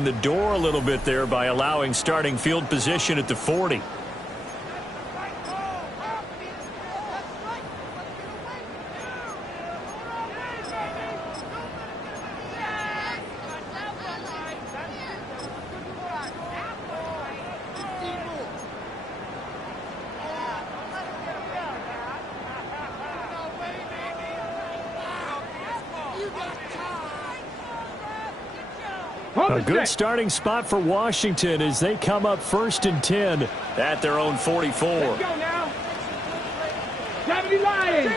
the door a little bit there by allowing starting field position at the 40. A good starting spot for Washington as they come up 1st and 10 at their own 44. Let's go now. Deputy Lions.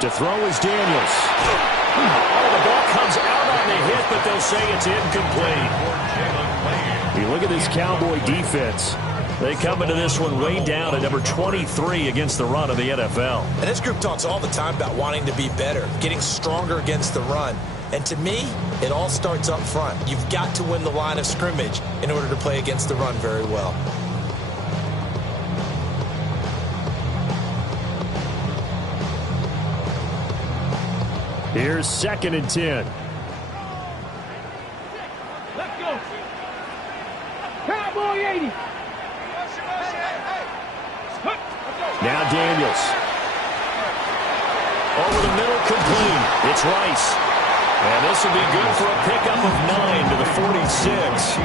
To throw is Daniels. Oh, the ball comes out on the hit, but they'll say it's incomplete. You look at this Cowboy defense. They come into this one way down at number 23 against the run of the NFL. And this group talks all the time about wanting to be better, getting stronger against the run. And to me, it all starts up front. You've got to win the line of scrimmage in order to play against the run very well. Here's 2nd and 10. Let's go. Cowboy 80. Now Daniels. Over the middle, complete. It's Rice. And this will be good for a pickup of 9 to the 46.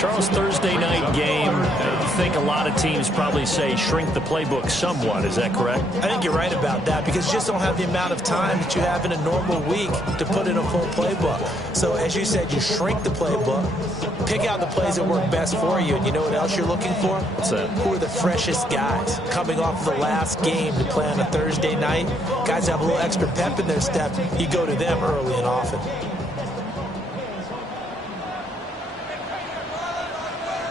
Charles, Thursday night game, I think a lot of teams probably say shrink the playbook somewhat. Is that correct? I think you're right about that because you just don't have the amount of time that you have in a normal week to put in a full playbook. So as you said, you shrink the playbook, pick out the plays that work best for you, and you know what else you're looking for? What's that? Who are the freshest guys coming off the last game to play on a Thursday night? Guys have a little extra pep in their step. You go to them early and often.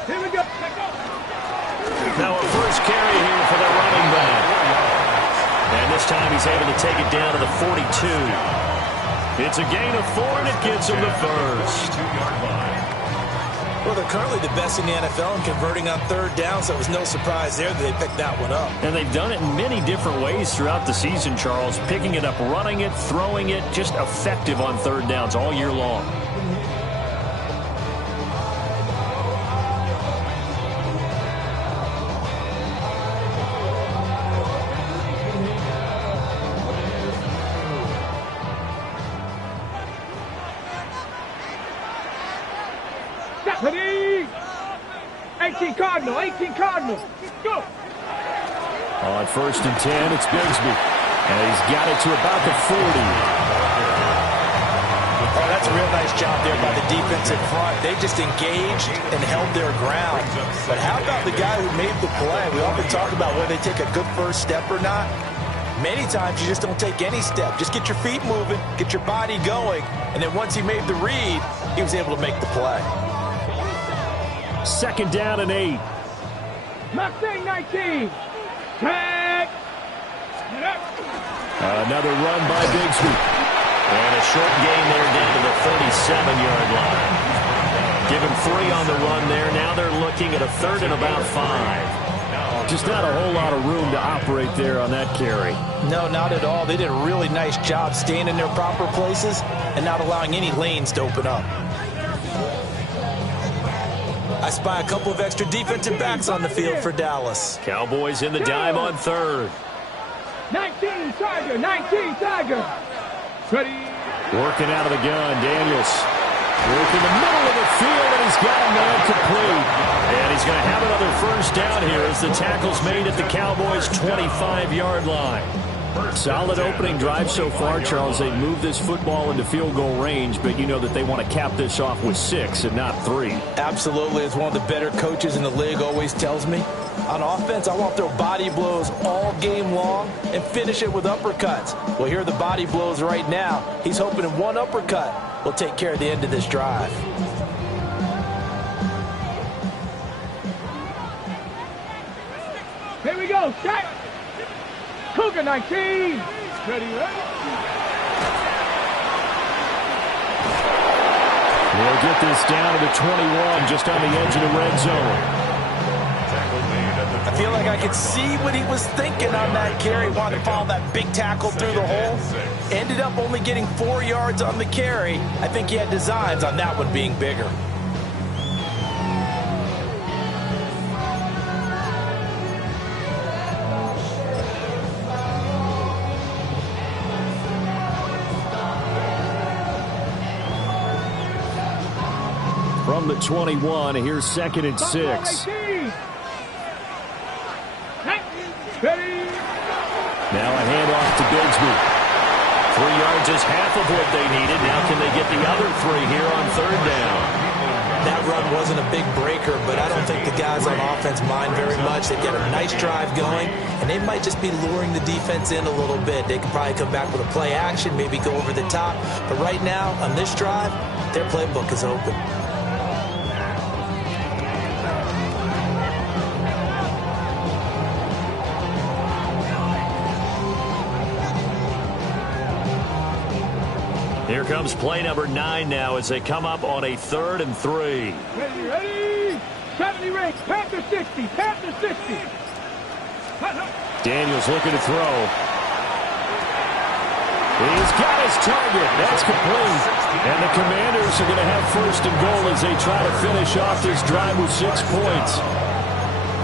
Here we go. Now a first carry here for the running back. And this time he's able to take it down to the 42. It's a gain of 4, and it gets him the first. Well, they're currently the best in the NFL in converting on 3rd down, so it was no surprise there that they picked that one up. And they've done it in many different ways throughout the season, Charles. Picking it up, running it, throwing it, just effective on 3rd downs all year long. Deputy. 18 Cardinal. 18 Cardinal. Go. On 1st and 10, it's Bigsby. And he's got it to about the 40. Oh, that's a real nice job there by the defense in front. They just engaged and held their ground. But how about the guy who made the play? We often talk about whether they take a good first step or not. Many times you just don't take any step. Just get your feet moving, get your body going, and then once he made the read, he was able to make the play. 2nd down and 8. Mustang 19. Tag. Another run by Bigsby. And a short gain there down to the 37-yard line. Give him 3 on the run there. Now they're looking at a 3rd and about 5. Just not a whole lot of room to operate there on that carry. No, not at all. They did a really nice job staying in their proper places and not allowing any lanes to open up. I spy a couple of extra defensive backs on the field for Dallas. Cowboys in the dime on 3rd. 19 Tiger. 19 Tiger. Ready. Working out of the gun, Daniels. Working the middle of the field, and he's got him there complete. And he's going to have another 1st down here as the tackle's made at the Cowboys' 25-yard line. Solid opening drive so far, Charles. They moved this football into field goal range, but you know that they want to cap this off with 6 and not 3. Absolutely. As one of the better coaches in the league always tells me, on offense, I want to throw body blows all game long and finish it with uppercuts. Well, here are the body blows right now. He's hoping in one uppercut will take care of the end of this drive. Here we go. Set. Cougar 19. Ready, ready. They'll get this down to the 21, just on the edge of the red zone. I feel like I could see what he was thinking on that carry. Wanted to follow that big tackle through the hole. Ended up only getting 4 yards on the carry. I think he had designs on that one being bigger. From the 21, here's 2nd and 6. Now a handoff to Bigsby. 3 yards is half of what they needed. Now can they get the other 3 here on 3rd down? That run wasn't a big breaker, but I don't think the guys on offense mind very much. They've got a nice drive going, and they might just be luring the defense in a little bit. They could probably come back with a play action, maybe go over the top. But right now, on this drive, their playbook is open. Here comes play number 9 now as they come up on a 3rd and 3. Ready. 70 rings. Panther 60. Panther 60. Daniels looking to throw. He's got his target. That's complete. And the Commanders are going to have 1st and goal as they try to finish off this drive with 6 points.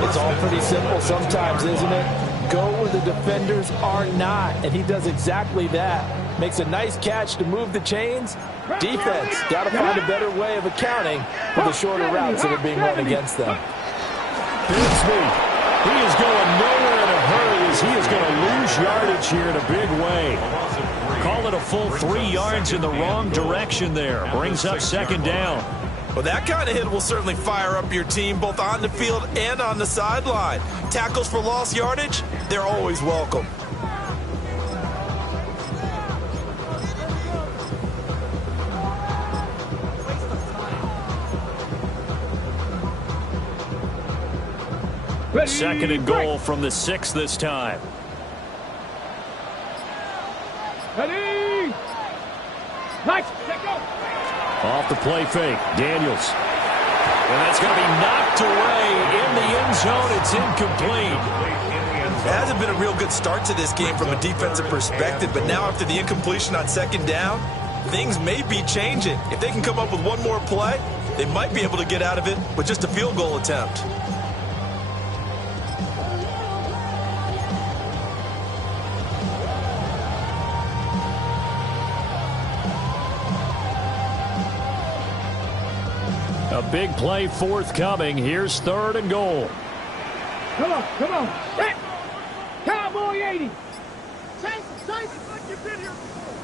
It's all pretty simple sometimes, isn't it? Go where the defenders are not, and he does exactly that. Makes a nice catch to move the chains. Defense got to find a better way of accounting for the shorter routes that are being run against them. Bigsby, he is going nowhere in a hurry as he is going to lose yardage here in a big way. Call it a full 3 yards in the wrong direction there. Brings up 2nd down. Well, that kind of hit will certainly fire up your team both on the field and on the sideline. Tackles for lost yardage, they're always welcome. Ready. 2nd and goal from the 6 this time. Ready. Nice. Let go. Off the play fake, Daniels. And that's going to be knocked away in the end zone. It's incomplete. It hasn't been a real good start to this game from a defensive perspective, but now after the incompletion on 2nd down, things may be changing. If they can come up with one more play, they might be able to get out of it with just a field goal attempt. A big play forthcoming. Here's 3rd and goal. Come on. Hit. Cowboy 80. Chase like you've been here before.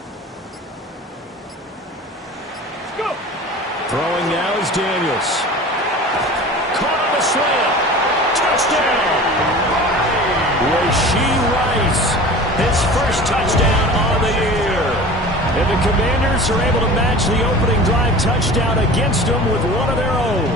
Let's go. Throwing now is Daniels. Caught on the slam. Touchdown. Rashee Rice, his 1st touchdown on the year. And the Commanders are able to match the opening drive touchdown against them with one of their own.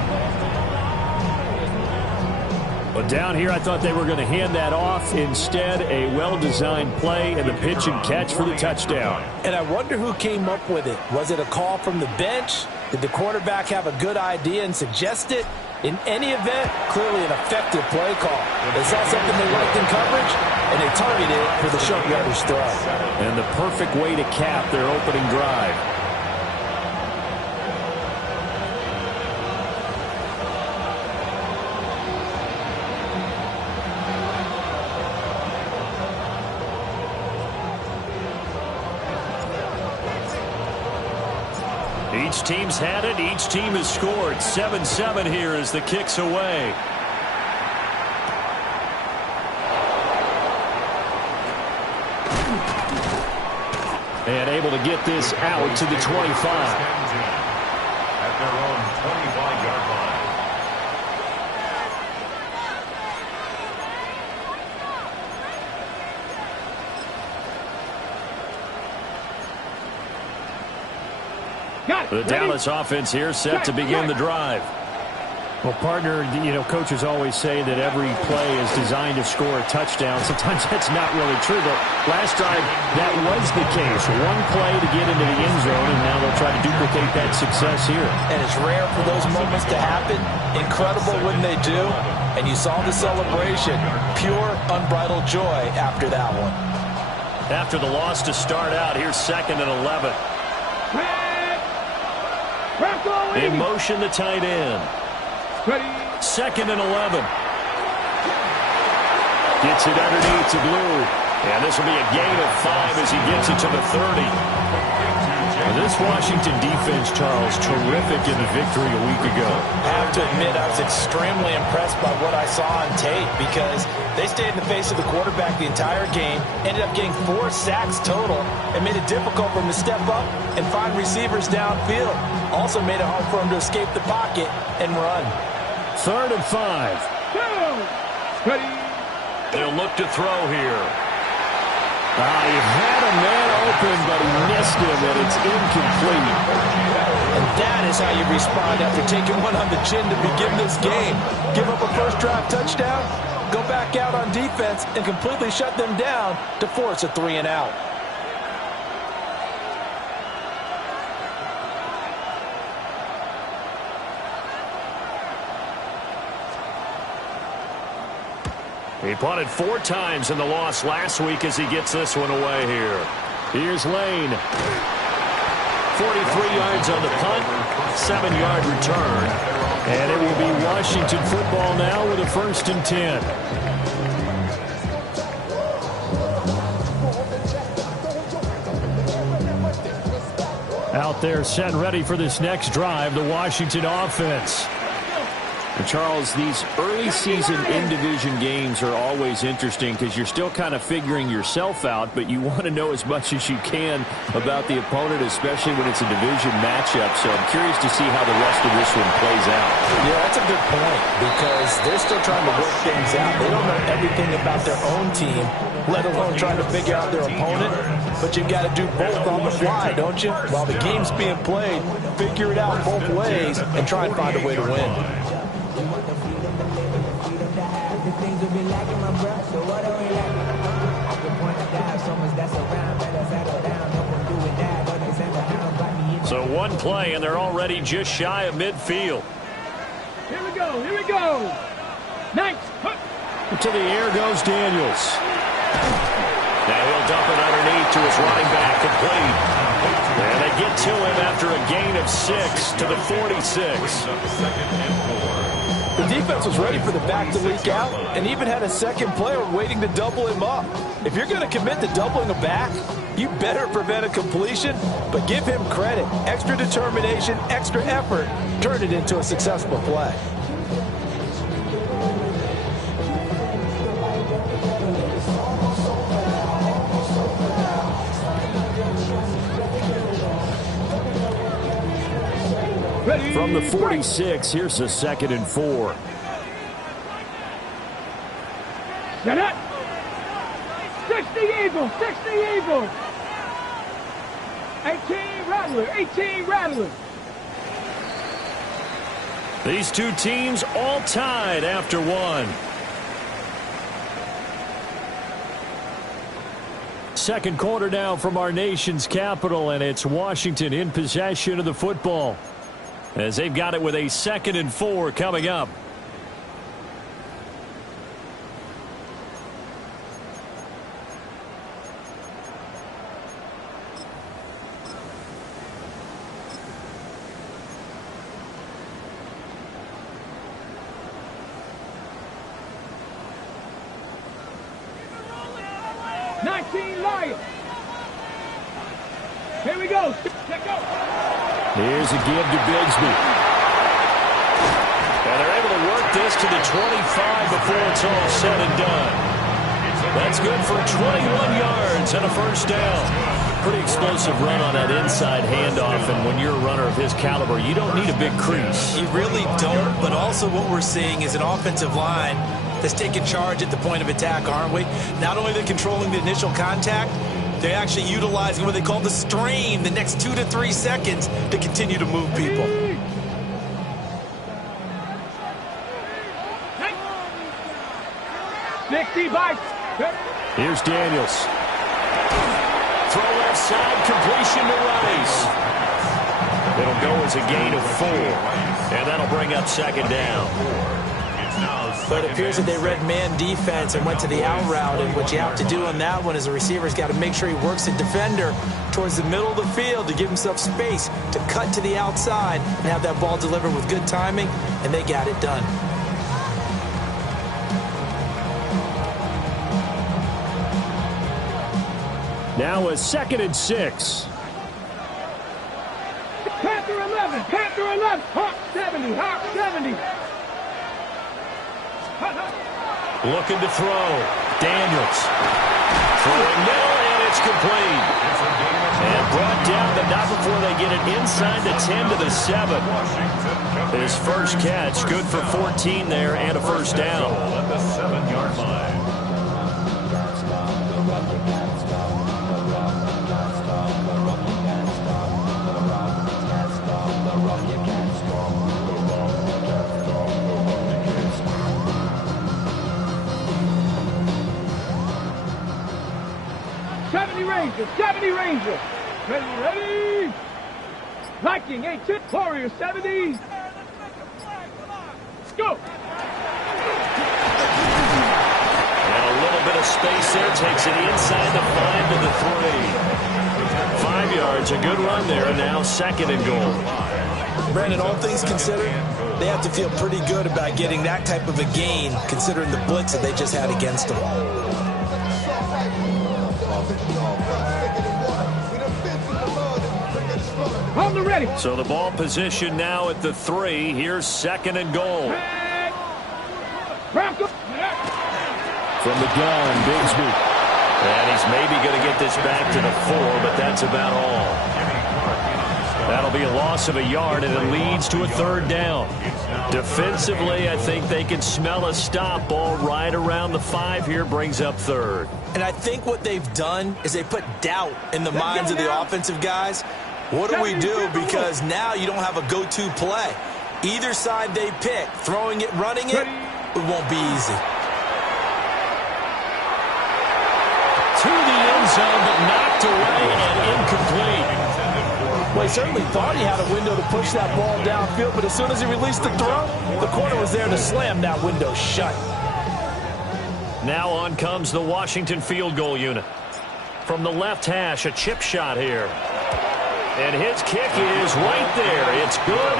But down here, I thought they were going to hand that off. Instead, a well-designed play and the pitch and catch for the touchdown. And I wonder who came up with it. Was it a call from the bench? Did the quarterback have a good idea and suggest it? In any event, clearly an effective play call. They saw something they liked in coverage, and they targeted it for the short yardage throw. And the perfect way to cap their opening drive. Each team's had it. Each team has scored. 7-7 here as the kick's away. And able to get this out to the 25. At their own 25-yard line. The Dallas offense here set to begin the drive. Well, partner, coaches always say that every play is designed to score a touchdown. Sometimes that's not really true, but last drive, that was the case. One play to get into the end zone, and now they'll try to duplicate that success here. And it's rare for those moments to happen. Incredible when they do. And you saw the celebration. Pure, unbridled joy after that one. After the loss to start out, here's 2nd and 11. In motion, the tight end. 2nd and 11. Gets it underneath to Blue. And this will be a gain of 5 as he gets it to the 30. This Washington defense, Charles, terrific in the victory a week ago. I have to admit, I was extremely impressed by what I saw on tape because they stayed in the face of the quarterback the entire game, ended up getting 4 sacks total, and made it difficult for him to step up and find receivers downfield. Also made it hard for him to escape the pocket and run. 3rd and 5. They'll look to throw here. He had a man open, but he missed him, and it's incomplete. And that is how you respond after taking one on the chin to begin this game. Give up a first-drive touchdown, go back out on defense, and completely shut them down to force a 3-and-out. He punted 4 times in the loss last week as he gets this one away here. Here's Lane. 43 yards on the punt, 7-yard return. And it will be Washington football now with a 1st and 10. Out there set ready for this next drive, the Washington offense. And Charles, these early season in-division games are always interesting because you're still kind of figuring yourself out, but you want to know as much as you can about the opponent, especially when it's a division matchup. So I'm curious to see how the rest of this one plays out. Yeah, that's a good point because they're still trying to work things out. They don't know everything about their own team, let alone trying to figure out their opponent. But you've got to do both on the fly, don't you? While the game's being played, figure it out both ways and try and find a way to win. So one play, and they're already just shy of midfield. Here we go, here we go. Nice. To the air goes Daniels. Now he'll dump it underneath to his running back, complete. And they get to him after a gain of 6 to the 46. The defense was ready for the back to leak out and even had a second player waiting to double him up. If you're going to commit to doubling a back, you better prevent a completion, but give him credit. Extra determination, extra effort, turn it into a successful play. From the 46, here's a 2nd and 4. Get it. 60 Eagles, 60 Eagles. 18 Rattler, 18 Rattler. These two teams all tied after one. Second quarter now from our nation's capital, and it's Washington in possession of the football, as they've got it with a 2nd and 4 coming up. Here we go. Check go. Here's a give to Bigsby. And they're able to work this to the 25 before it's all said and done. That's good for 21 yards and a first down. Pretty explosive run on that inside handoff, and when you're a runner of his caliber, you don't need a big crease. You really don't, but also what we're seeing is an offensive line that's taking charge at the point of attack, aren't we? Not only they're controlling the initial contact, they're actually utilizing what they call the strain, the next 2 to 3 seconds, to continue to move people. Here's Daniels. Throw left side, completion to Rice. It'll go as a gain of 4, and that'll bring up second down. But it appears that they read man defense and went to the out route. And what you have to do on that one is the receiver's got to make sure he works the defender towards the middle of the field to give himself space to cut to the outside and have that ball delivered with good timing, and they got it done. Now a 2nd and 6. Panther 11, Panther 11, Hawk 70, Hawk 70. Looking to throw. Daniels. Throwing middle, and it's complete. And brought down, but not before they get it inside the 10 to the 7. His first catch, good for 14 there and a first down. At the 7-yard line. Ranger, 70 Ranger. Ready. Viking, 8-10, Warrior, 70. Let's go. And a little bit of space there. Takes it inside the 5 to the 3. 5 yards, a good run there, and now 2nd and goal. Brandon, all things considered, they have to feel pretty good about getting that type of a gain, considering the blitz that they just had against them. On the ready. So the ball position now at the 3. Here's 2nd and goal. From the gun, Bigsby. And he's maybe going to get this back to the 4, but that's about all. That'll be a loss of a yard, and it leads to a 3rd down. Defensively, I think they can smell a stop. Ball right around the 5 here, brings up 3rd. And I think what they've done is they put doubt in the minds of the offensive guys. What do we do? Because now you don't have a go-to play. Either side they pick, throwing it, running it, it won't be easy. To the end zone, but knocked away and incomplete. Well, he certainly thought he had a window to push that ball downfield, but as soon as he released the throw, the corner was there to slam that window shut. Now on comes the Washington field goal unit. From the left hash, a chip shot here. And his kick is right there. It's good.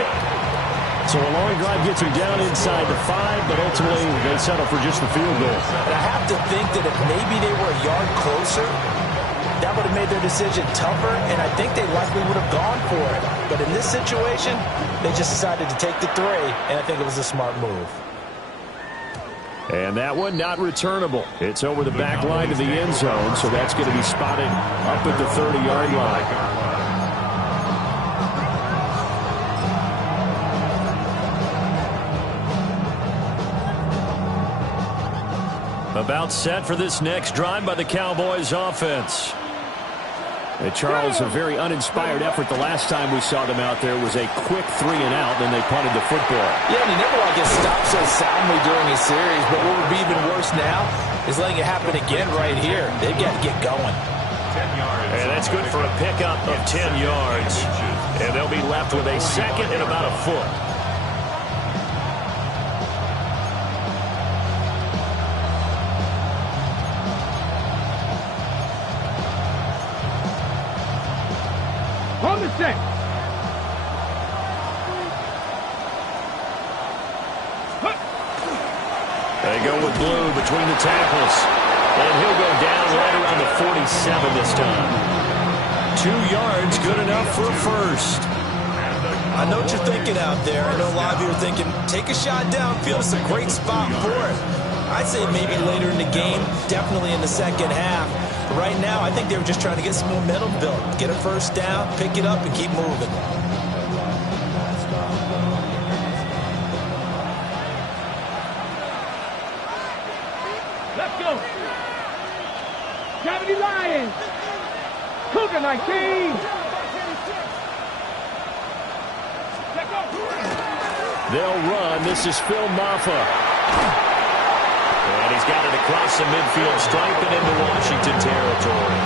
So a long drive gets him down inside the 5, but ultimately they settle for just the field goal. And I have to think that if maybe they were a yard closer, that would have made their decision tougher, and I think they likely would have gone for it. But in this situation, they just decided to take the 3, and I think it was a smart move. And that one not returnable. It's over the back line to the end zone, so that's going to be spotted up at the 30-yard line. About set for this next drive by the Cowboys offense. And Charles, a very uninspired effort. The last time we saw them out there was a quick 3 and out, then they punted the football. Yeah, and he never like gets stopped so soundly during his series, but what would be even worse now is letting it happen again right here. They've got to get going. And that's good for a pickup of 10 yards. And they'll be left with a 2nd and about a foot. On the set. They go with Blue between the tackles. And he'll go down right around the 47 this time. 2 yards, good enough for a first. I know what you're thinking out there. I know a lot of you are thinking, take a shot downfield. It's a great spot for it. I'd say maybe later in the game, definitely in the second half. But right now, I think they were just trying to get some momentum built. Get a first down, pick it up, and keep moving. Let's go. 70 Lions. Cougar 19. Let's go. They'll run. This is Phil Maffa. And he's got it across the midfield stripe and into Washington territory.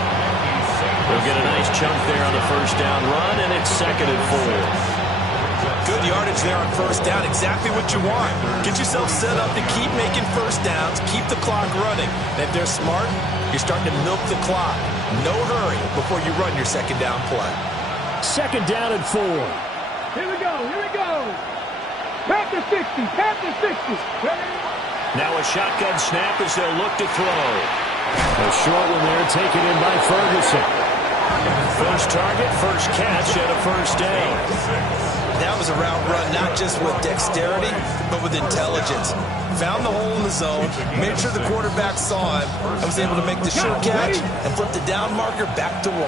They'll get a nice chunk there on the first down run, and it's 2nd and 4. Good yardage advantage there on first down. Exactly what you want. Get yourself set up to keep making first downs, keep the clock running. And if they're smart, you're starting to milk the clock. No hurry before you run your second down play. Second down and 4. Here we go, here we go. Panther 60, Panther 60. Now a shotgun snap as they'll look to throw. A short one there taken in by Ferguson. First target, first catch, and a first down. That was a route run not just with dexterity, but with intelligence. Found the hole in the zone, made sure the quarterback saw him, and was able to make the sure catch and flip the down marker back to 1.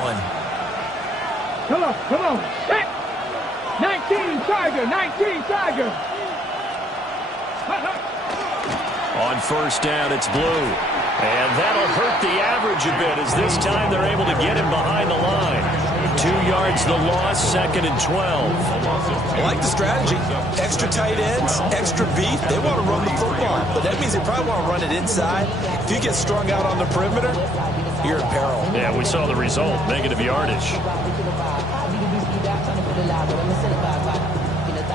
Come on, come on. 19 Tiger, 19 Tiger. On first down, it's Blue. And that'll hurt the average a bit as this time they're able to get him behind the line. 2 yards the loss, second and 12. I like the strategy. Extra tight ends, extra beef. They want to run the football, but that means they probably want to run it inside. If you get strung out on the perimeter, you're in peril. Yeah, we saw the result, negative yardage.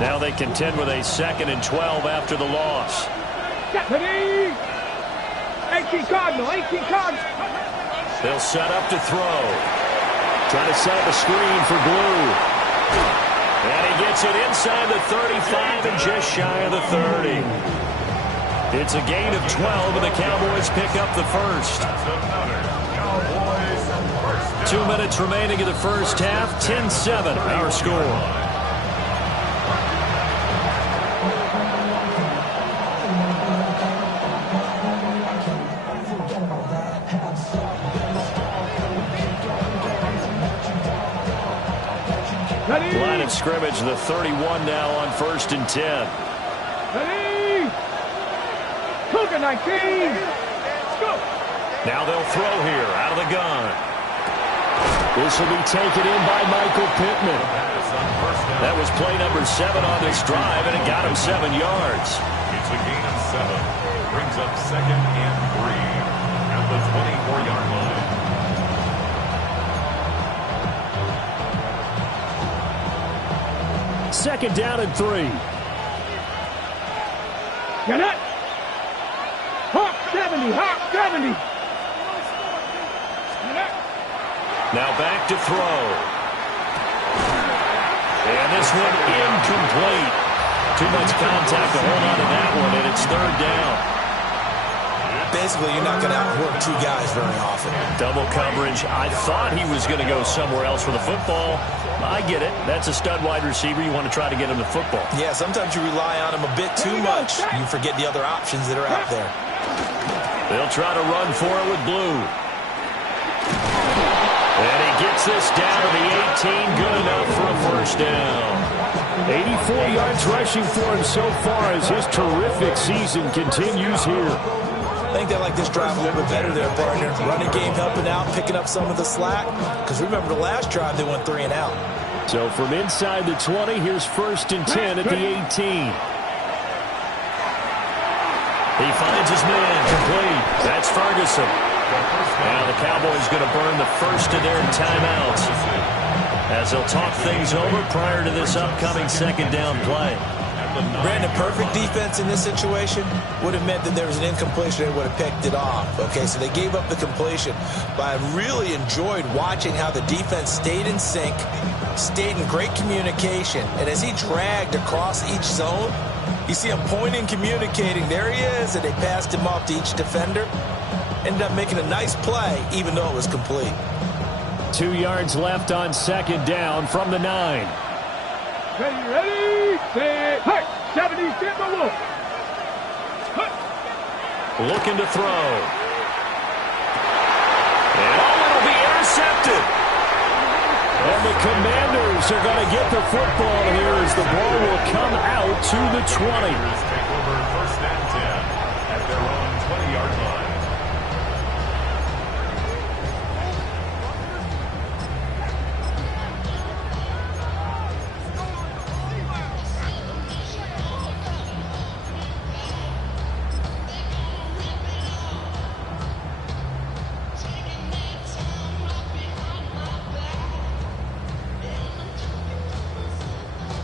Now they contend with a second and 12 after the loss. 18 Cardinal, 18 Cardinal. They'll set up to throw. Trying to set up a screen for Blue. And he gets it inside the 35 and just shy of the 30. It's a gain of 12, and the Cowboys pick up the first. 2 minutes remaining in the first half. 10-7, our score. Line of scrimmage, the 31 now on first and 10. Ready? Cougar 19. Go. Now they'll throw here out of the gun. This will be taken in by Michael Pittman. That was play number 7 on this drive, and it got him 7 yards. It's a gain of 7. Brings up second and 3 at the 24-yard line. Second down and 3. Get it. Hawk 70, Hawk 70. Now back to throw. And this one incomplete. Too much contact to hold on to that one, and it's third down. Basically, you're not going to outwork 2 guys very often. Double coverage. I thought he was going to go somewhere else for the football. I get it. That's a stud wide receiver. You want to try to get him the football. Yeah, sometimes you rely on him a bit too much. You forget the other options that are out there. They'll try to run for it with Blue. And he gets this down to the 18. Good enough for a first down. 84 yards rushing for him so far as his terrific season continues here. I think they like this drive a little bit better there, partner. Running game helping out, picking up some of the slack. Because remember the last drive, they went 3 and out. So from inside the 20, here's first and 10 at the 18. He finds his man complete. That's Ferguson. Now the Cowboys going to burn the first of their timeouts as they'll talk things over prior to this upcoming second down play. Brandon, perfect defense in this situation would have meant that there was an incompletion. They would have picked it off. Okay, so they gave up the completion. But I really enjoyed watching how the defense stayed in sync, stayed in great communication. And as he dragged across each zone, you see him pointing, communicating. There he is, and they passed him off to each defender. Ended up making a nice play, even though it was complete. 2 yards left on second down from the 9. Ready, set, hey, 70, get the wolf. Looking to throw. And it'll be intercepted. And the Commanders are going to get the football here as the ball will come out to the 20. Take over first and 10 at their own 20-yard line.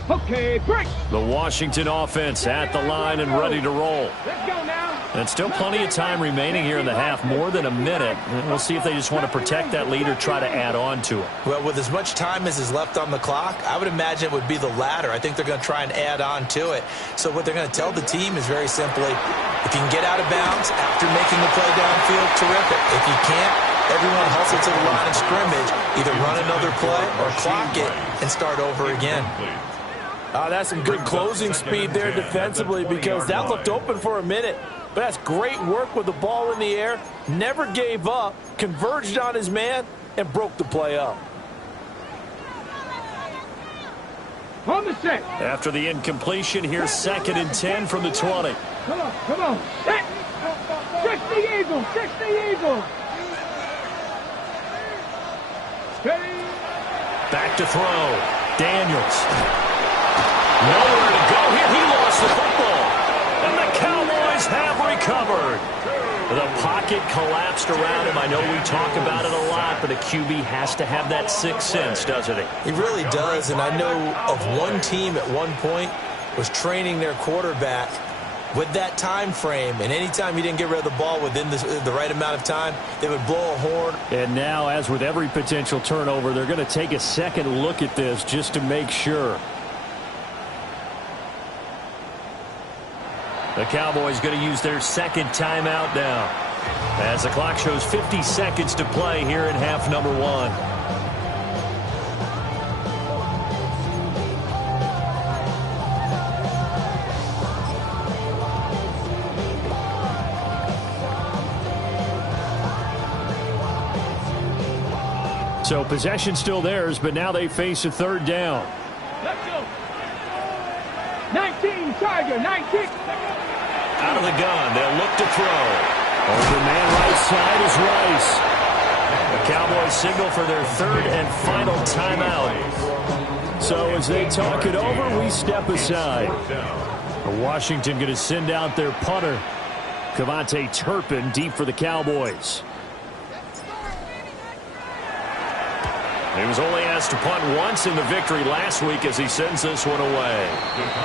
Okay, break. The Washington offense at the line and ready to roll. Let's go now. And still plenty of time remaining here in the half, more than a minute. We'll see if they just want to protect that lead or try to add on to it. Well, with as much time as is left on the clock, I would imagine it would be the latter. I think they're going to try and add on to it. So what they're going to tell the team is very simply, if you can get out of bounds after making the play downfield, terrific. If you can't, everyone hustle to the line of scrimmage, either run another play or clock it and start over again. That's some good closing speed there defensively, because that looked open for a minute. But that's great work with the ball in the air. Never gave up, converged on his man, and broke the play up. On the set. After the incompletion, here's 2nd and 10 from the 20. Come on, come on. Set. 60 Eagles, 60 Eagles. Steady. Back to throw. Daniels. Nowhere to go here. He lost the football. And the Cowboys have recovered. The pocket collapsed around him. I know we talk about it a lot, but a QB has to have that sixth sense, doesn't he? He really does, and I know of one team at one point was training their quarterback with that time frame, and anytime he didn't get rid of the ball within the right amount of time, they would blow a horn. And now, as with every potential turnover, they're going to take a second look at this just to make sure. The Cowboys going to use their second timeout now, as the clock shows 50 seconds to play here in half number 1. So possession still theirs, but now they face a third down. Let's go. 19, Tiger, 19. Out of the gun, they'll look to throw. Over man right side is Rice. The Cowboys signal for their third and final timeout. So as they talk it over, we step aside. Washington going to send out their punter, Cavante Turpin, deep for the Cowboys. He was only asked to punt once in the victory last week as he sends this one away.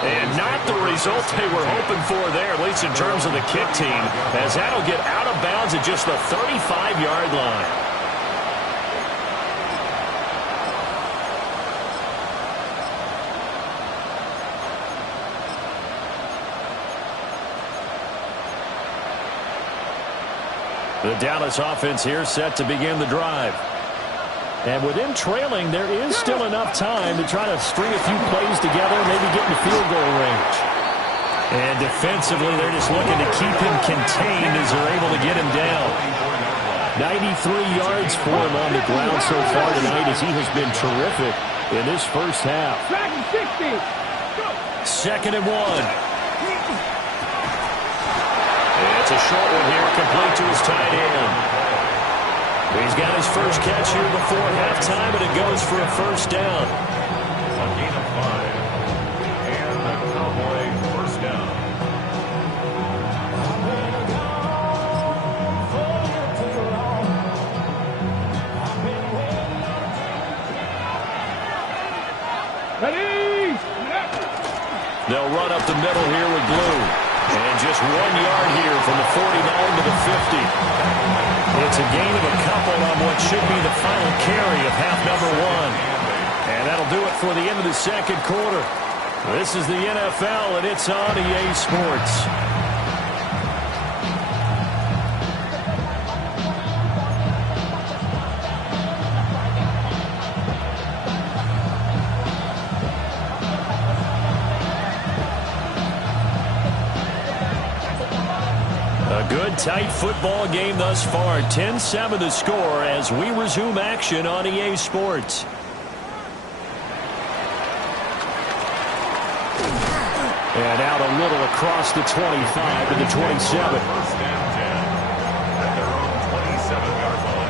And not the result they were hoping for there, at least in terms of the kick team, as that'll get out of bounds at just the 35-yard line. The Dallas offense here set to begin the drive. And with them trailing, there is still enough time to try to string a few plays together, maybe get in field goal range. And defensively, they're just looking to keep him contained as they're able to get him down. 93 yards for him on the ground so far tonight, as he has been terrific in this first half. 2nd and 1. It's a short one here, complete to his tight end. He's got his first catch here before halftime, and it goes for a first down. A gain of 5. And the Cowboy first down. Ready. They'll run up the middle here with Blue. And just 1 yard here from the 49 to the 50. It's a gain of a couple on what should be the final carry of half number 1. And that'll do it for the end of the second quarter. This is the NFL, and it's on EA Sports. A good, tight football game thus far. 10-7 the score as we resume action on EA Sports. And out a little across the 25 to the 27. First and 10 at their own 27-yard line.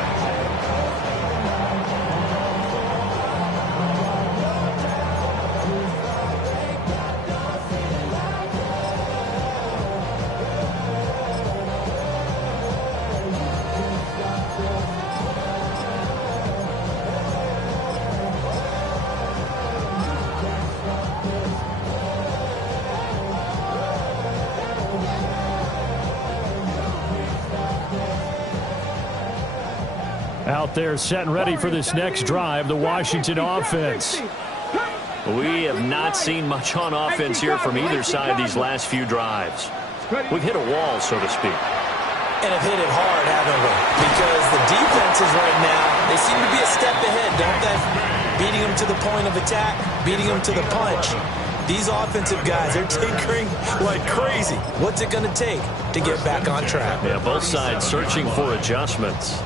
out there set and ready for this next drive, the Washington offense. We have not seen much on offense here from either side these last few drives. We've hit a wall, so to speak. And have hit it hard, haven't we? Because the defenses right now, they seem to be a step ahead, don't they? Beating them to the point of attack, beating them to the punch. These offensive guys, they're tinkering like crazy. What's it going to take to get back on track? Yeah, both sides searching for adjustments.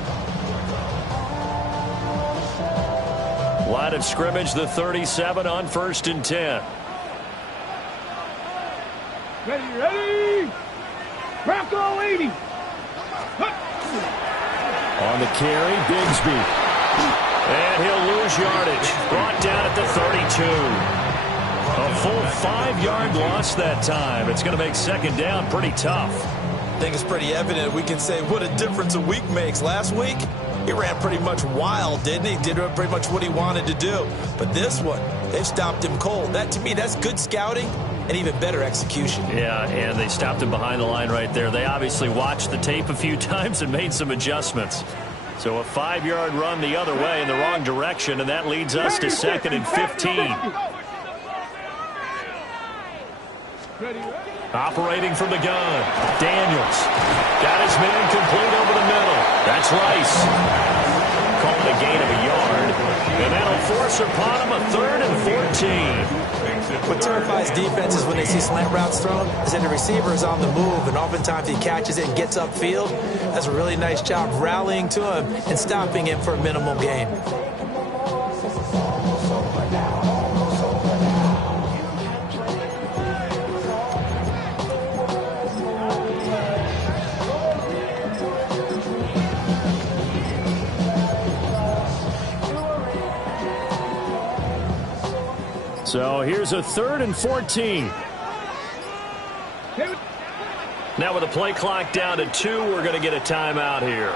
Line of scrimmage, the 37 on 1st and 10. Ready. Bronco 80. On the carry, Bigsby. And he'll lose yardage. Brought down at the 32. A full 5-yard loss that time. It's going to make second down pretty tough. I think it's pretty evident. We can say what a difference a week makes. Last week, he ran pretty much wild, didn't he? Did pretty much what he wanted to do. But this one, they've stopped him cold. That, to me, that's good scouting and even better execution. Yeah, and they stopped him behind the line right there. They obviously watched the tape a few times and made some adjustments. So a 5-yard run the other way in the wrong direction, and that leads us to 2nd and 15. Operating from the gun, Daniels. Got his man complete over the middle. That's Rice. Called a gain of a yard. And that'll force upon him a 3rd and 14. What terrifies defenses when they see slant routes thrown is that the receiver is on the move, and oftentimes he catches it and gets upfield. That's a really nice job rallying to him and stopping him for a minimal gain. So here's a 3rd and 14. Now with the play clock down to 2, we're going to get a timeout here.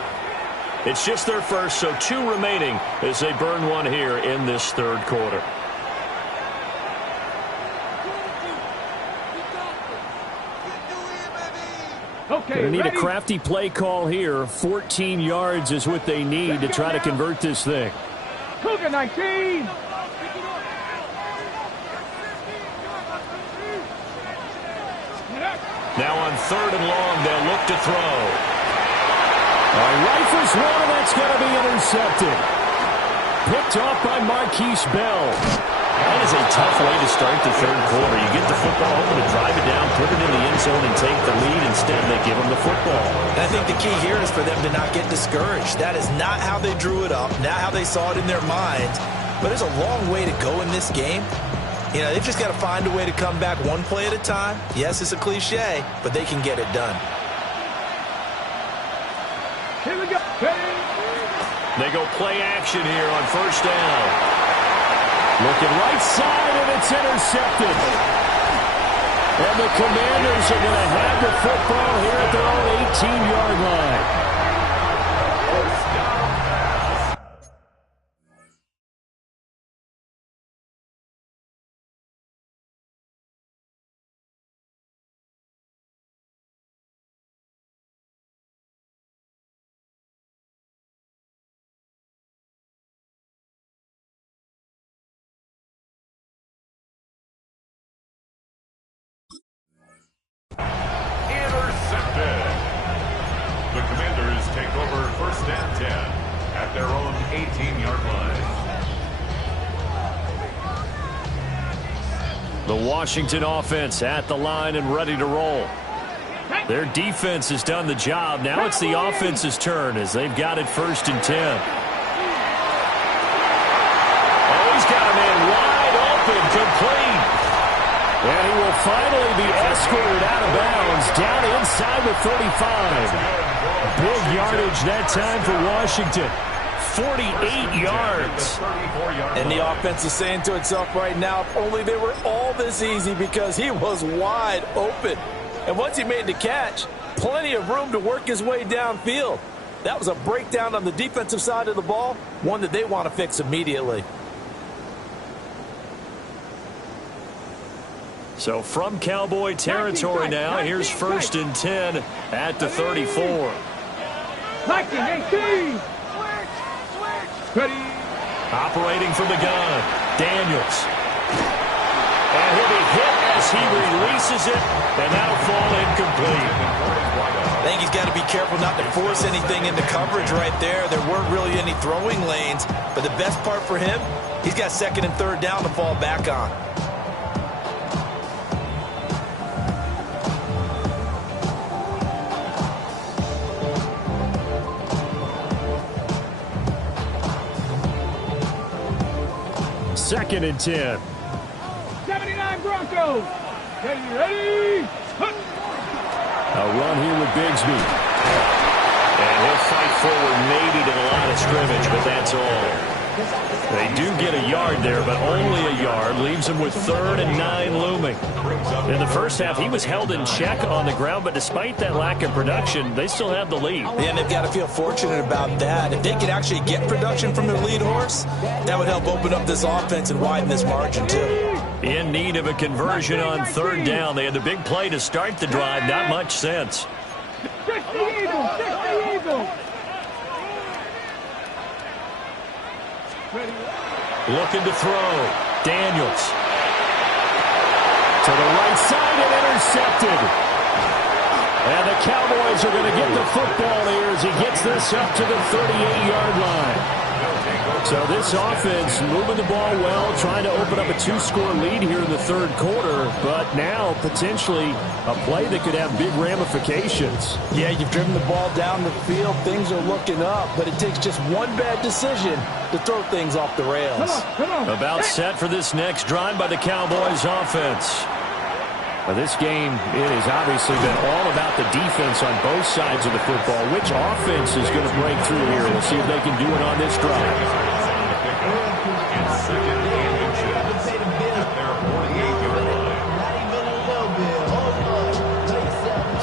It's just their first, so 2 remaining as they burn one here in this 3rd quarter. Okay, Going to need ready? a crafty play call here. 14 yards is what they need to try to convert this thing. Cougar 19. Now on 3rd and long, they'll look to throw. Rifles one, and that's going to be intercepted. Picked off by Marquise Bell. That is a tough way to start the 3rd quarter. You get the football, hoping to drive it down, put it in the end zone, and take the lead. Instead, they give them the football. And I think the key here is for them to not get discouraged. That is not how they drew it up, not how they saw it in their minds. But there's a long way to go in this game. You know, they've just got to find a way to come back one play at a time. Yes, it's a cliche, but they can get it done. Here we go. They go play action here on 1st down. Looking right side, and it's intercepted. And the Commanders are going to have the football here at their own 18-yard line. Intercepted. The Commanders take over 1st and 10 at their own 18-yard line. The Washington offense at the line and ready to roll. Their defense has done the job. Now it's the offense's turn as they've got it 1st and 10. Oh, he's got a man wide open, complete. And he will finally be escorted out of bounds down inside the 35. Big yardage that time for Washington. 48 yards. And the offense is saying to itself right now, if only they were all this easy, because he was wide open. And once he made the catch, plenty of room to work his way downfield. That was a breakdown on the defensive side of the ball, one that they want to fix immediately. So from Cowboy territory now, here's 1st and 10 at the 34. 19, 18. Ready. Operating from the gun, Daniels. And he'll be hit as he releases it, and that'll fall incomplete. I think he's got to be careful not to force anything into coverage right there. There weren't really any throwing lanes, but the best part for him, he's got second and third down to fall back on. Second and 10. 79 Broncos. Ready. A run here with Bigsby. And he'll fight forward maybe to the line of scrimmage, but that's all. They do get a yard there, but only a yard. Leaves him with 3rd and 9 looming. In the first half, he was held in check on the ground, but despite that lack of production, they still have the lead. And they've got to feel fortunate about that. If they could actually get production from their lead horse, that would help open up this offense and widen this margin, too. In need of a conversion on 3rd down. They had the big play to start the drive. Not much sense. Just the Eagles. Looking to throw. Daniels. To the right side and intercepted. And the Cowboys are going to get the football here as he gets this up to the 38-yard line. So this offense moving the ball well, trying to open up a 2-score lead here in the 3rd quarter, but now potentially a play that could have big ramifications. Yeah, you've driven the ball down the field. Things are looking up, but it takes just one bad decision to throw things off the rails. Come on. About set for this next drive by the Cowboys offense. This game, it has obviously been all about the defense on both sides of the football. Which offense is going to break through here? We'll see if they can do it on this drive.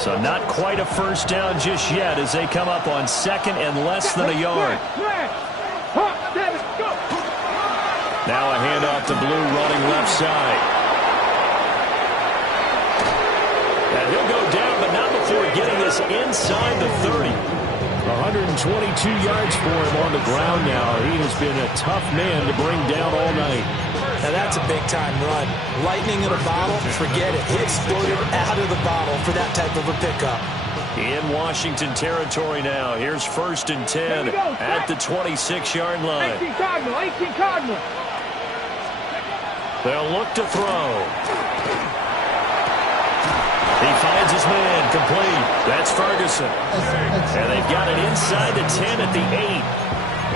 So not quite a first down just yet as they come up on 2nd and less than a yard. Now a handoff to Blue running left side. And he'll go down, but not before getting this inside the 30. 122 yards for him on the ground now. He has been a tough man to bring down all night. Now that's a big-time run. Lightning in a bottle, forget it. He exploded out of the bottle for that type of a pickup. In Washington territory now. Here's 1st and 10 at the 26-yard line. 18 Cardinal. They'll look to throw. He finds his man complete. That's Ferguson. And they've got it inside the 10 at the 8.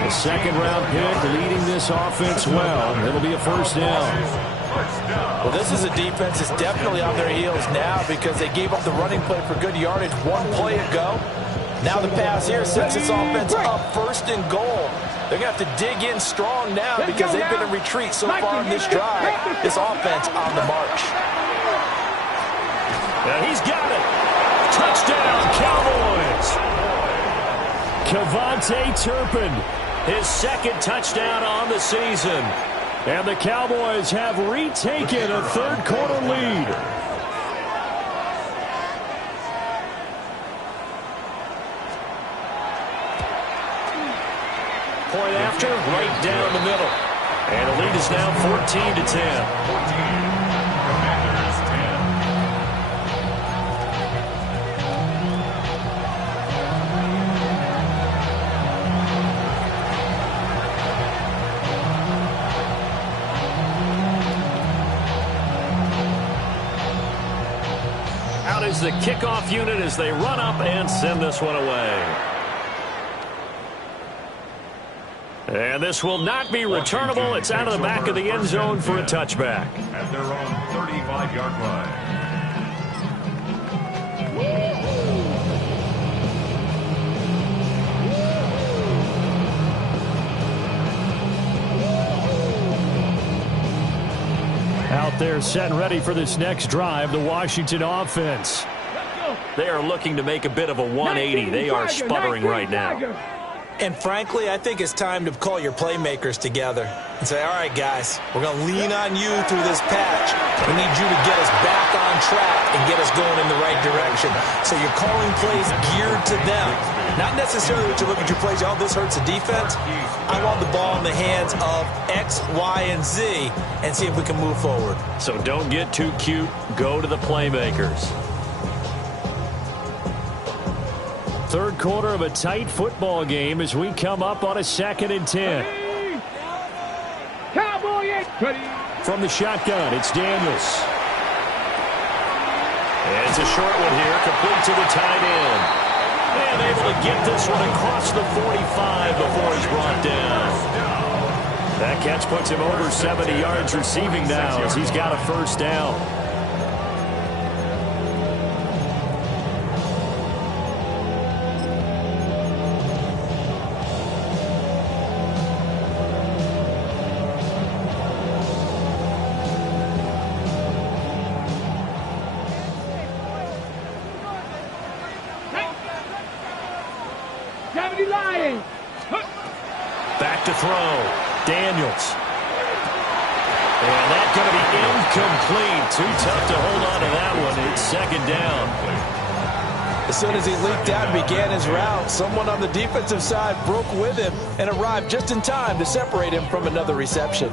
The 2nd-round pick leading this offense well. It'll be a first down. Well, this is a defense that's definitely on their heels now because they gave up the running play for good yardage one play ago. Now the pass here sets this offense up 1st and goal. They're going to have to dig in strong now because they've been in retreat so far in this drive. This offense on the march. And he's got it. Touchdown, Cowboys. Kevontae Turpin, his 2nd touchdown on the season. And the Cowboys have retaken a 3rd quarter lead. Point after, right down the middle. And the lead is now 14-10. Is the kickoff unit as they run up and send this one away. And this will not be returnable. It's out of the back of the end zone for a touchback. At their own 35-yard line. Out there set and ready for this next drive, the Washington offense. They are looking to make a bit of a 180. They are sputtering right now. And frankly, I think it's time to call your playmakers together and say, all right, guys, we're going to lean on you through this patch. We need you to get us back on track and get us going in the right direction. So you're calling plays geared to them. Not necessarily that you look at your plays, oh, this hurts the defense. I want the ball in the hands of X, Y, and Z and see if we can move forward. So don't get too cute. Go to the playmakers. Third quarter of a tight football game as we come up on a 2nd and 10. Cowboy 8. From the shotgun, it's Daniels. And it's a short one here, complete to the tight end. And able to get this one across the 45 before he's brought down. That catch puts him over 70 yards receiving now as he's got a first down. Back to throw. Daniels. And that's going to be incomplete. Too tough to hold on to that one. It's 2nd down. As soon as he leaped out and began his route, someone on the defensive side broke with him and arrived just in time to separate him from another reception.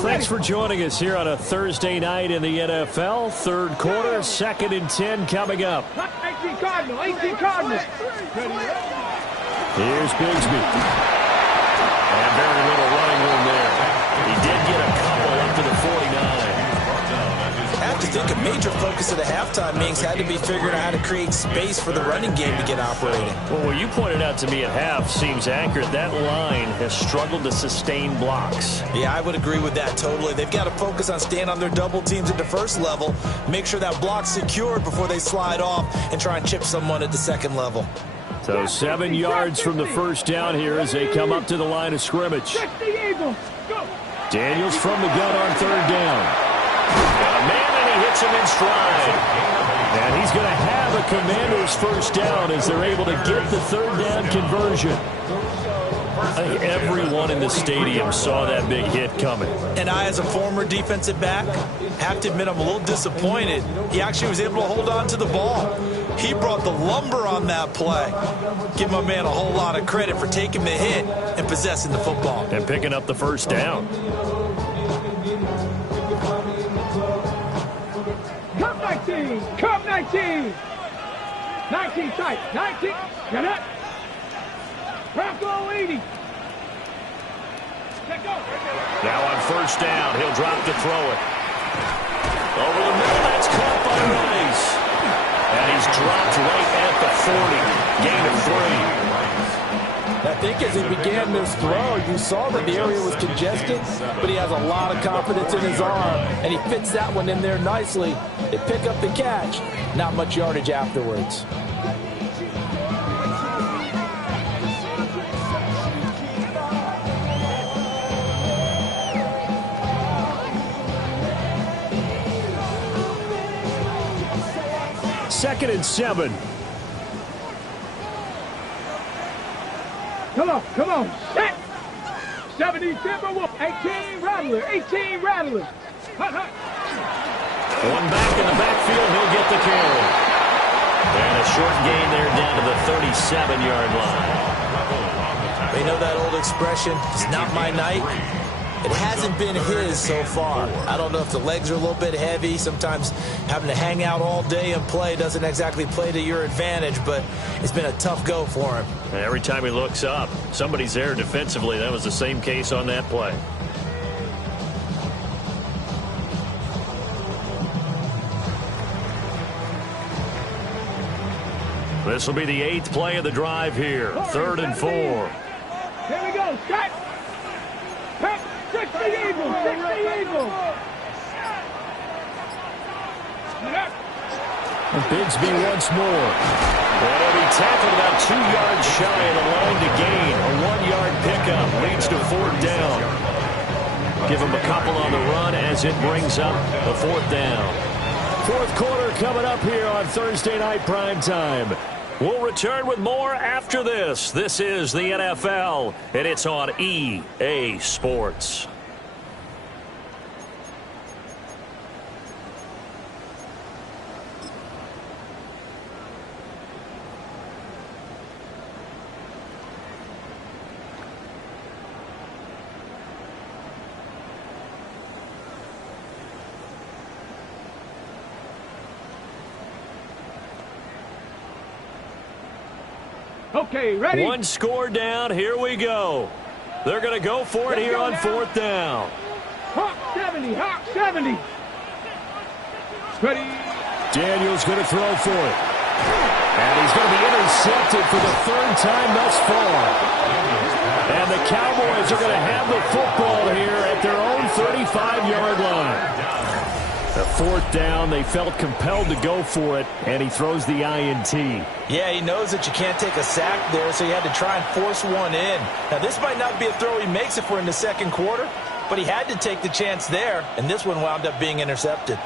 Thanks for joining us here on a Thursday night in the NFL. Third quarter, 2nd and 10 coming up. 18 Cardinals. 18 Cardinals. Here's Bigsby. And very little running room there. He did get a couple up to the 49. I have to think a major focus of the halftime meetings had to be figuring out how to create space for the running game to get operating. Well, what you pointed out to me at half seems accurate. That line has struggled to sustain blocks. Yeah, I would agree with that totally. They've got to focus on staying on their double teams at the first level, make sure that block's secured before they slide off and try and chip someone at the second level. So 7 yards from the first down here as they come up to the line of scrimmage. Daniels from the gun on 3rd down. Got a man, and he hits him in stride. And he's going to have a Commander's first down as they're able to get the 3rd down conversion. I think everyone in the stadium saw that big hit coming. And I, as a former defensive back, have to admit I'm a little disappointed. He actually was able to hold on to the ball. He brought the lumber on that play. Give my man a whole lot of credit for taking the hit and possessing the football. And picking up the first down. Come 19. Come 19. 19 tight. 19. Get it. Bronco 80. Let go. Now on first down, he'll drop to throw it. Over the middle, that's caught by Rice. And he's dropped right at the 40. Gain of 3. I think as he began this throw, you saw that the area was congested, but he has a lot of confidence in his arm, and he fits that one in there nicely. They pick up the catch. Not much yardage afterwards. Second and 7. Come on. 70 Timberwolf. 18 Rattler. 18 Rattler. One back in the backfield, he'll get the carry. And a short gain there down to the 37-yard line. They know that old expression, it's not my night. It hasn't been his so far. I don't know if the legs are a little bit heavy. Sometimes having to hang out all day and play doesn't exactly play to your advantage, but it's been a tough go for him. And every time he looks up, somebody's there defensively. That was the same case on that play. This will be the 8th play of the drive here. 3rd and 4. Here we go. Strike. 60 Eagles. 60 Eagles. Bigsby once more. And he'll be tackled about 2 yards shy of the line to gain. A 1-yard pickup leads to 4th down. Give him a couple on the run as it brings up the 4th down. 4th quarter coming up here on Thursday Night Primetime. We'll return with more after this. This is the NFL, and it's on EA Sports. Okay, ready? 1 score down. Here we go. They're going to go for it here on 4th down. Hawk 70, Hawk 70. Ready? Daniels going to throw for it. And he's going to be intercepted for the 3rd time thus far. And the Cowboys are going to have the football here at their own 35-yard line. The 4th down, they felt compelled to go for it, and he throws the INT. Yeah, he knows that you can't take a sack there, so he had to try and force one in. Now, this might not be a throw he makes if we're in the 2nd quarter, but he had to take the chance there, and this one wound up being intercepted.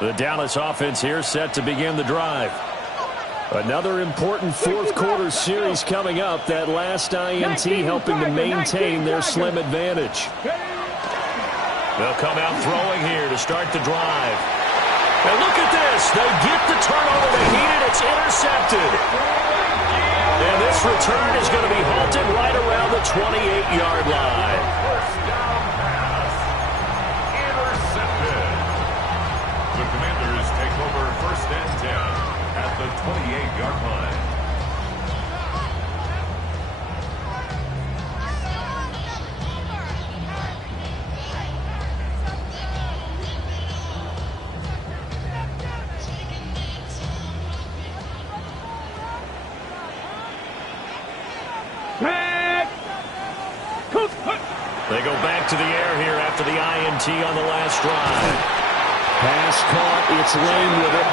The Dallas offense here set to begin the drive. Another important 4th quarter series coming up. That last INT helping to maintain their slim advantage. They'll come out throwing here to start the drive. And look at this. They get the turnover they needed. It's intercepted. And this return is going to be halted right around the 28-yard line. First down pass. Intercepted. The Commanders take over 1st and 10. At the 28-yard line. They go back to the air here after the INT on the last drive. Pass caught. It's Lane with it.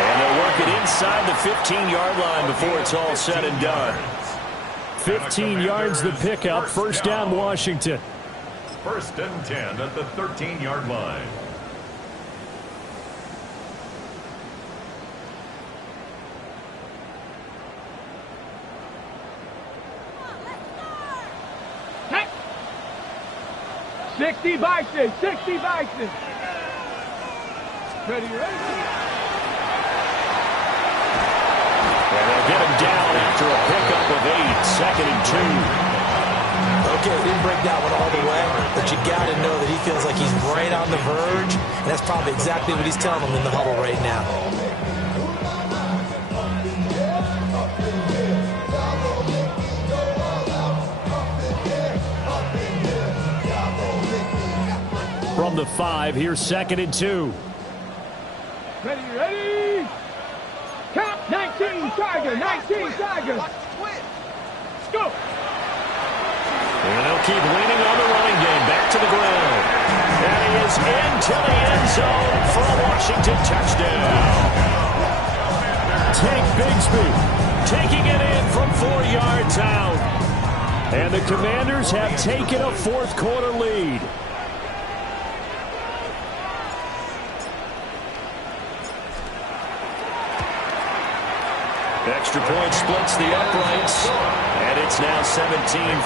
And they'll work it inside the 15-yard line before it's all said and done. 15 yards the pickup. 1st down, Washington. 1st and 10 at the 13-yard line. Hey. 60 Bison, 60 Bison. Ready, ready? And they'll get him down after a pickup of 8. 2nd and 2. Okay, he didn't break that one all the way, but you got to know that he feels like he's right on the verge, and that's probably exactly what he's telling them in the huddle right now. From the 5, here's 2nd and 2. Ready, ready? Count 19, Tiger, 19, Tiger. Let's go. And they'll keep leaning on the running game. Back to the ground. And he is into the end zone for a Washington touchdown. Tank Bigsby taking it in from 4 yards out. And the Commanders have taken a 4th quarter lead. Extra point splits the uprights, and it's now 17-14.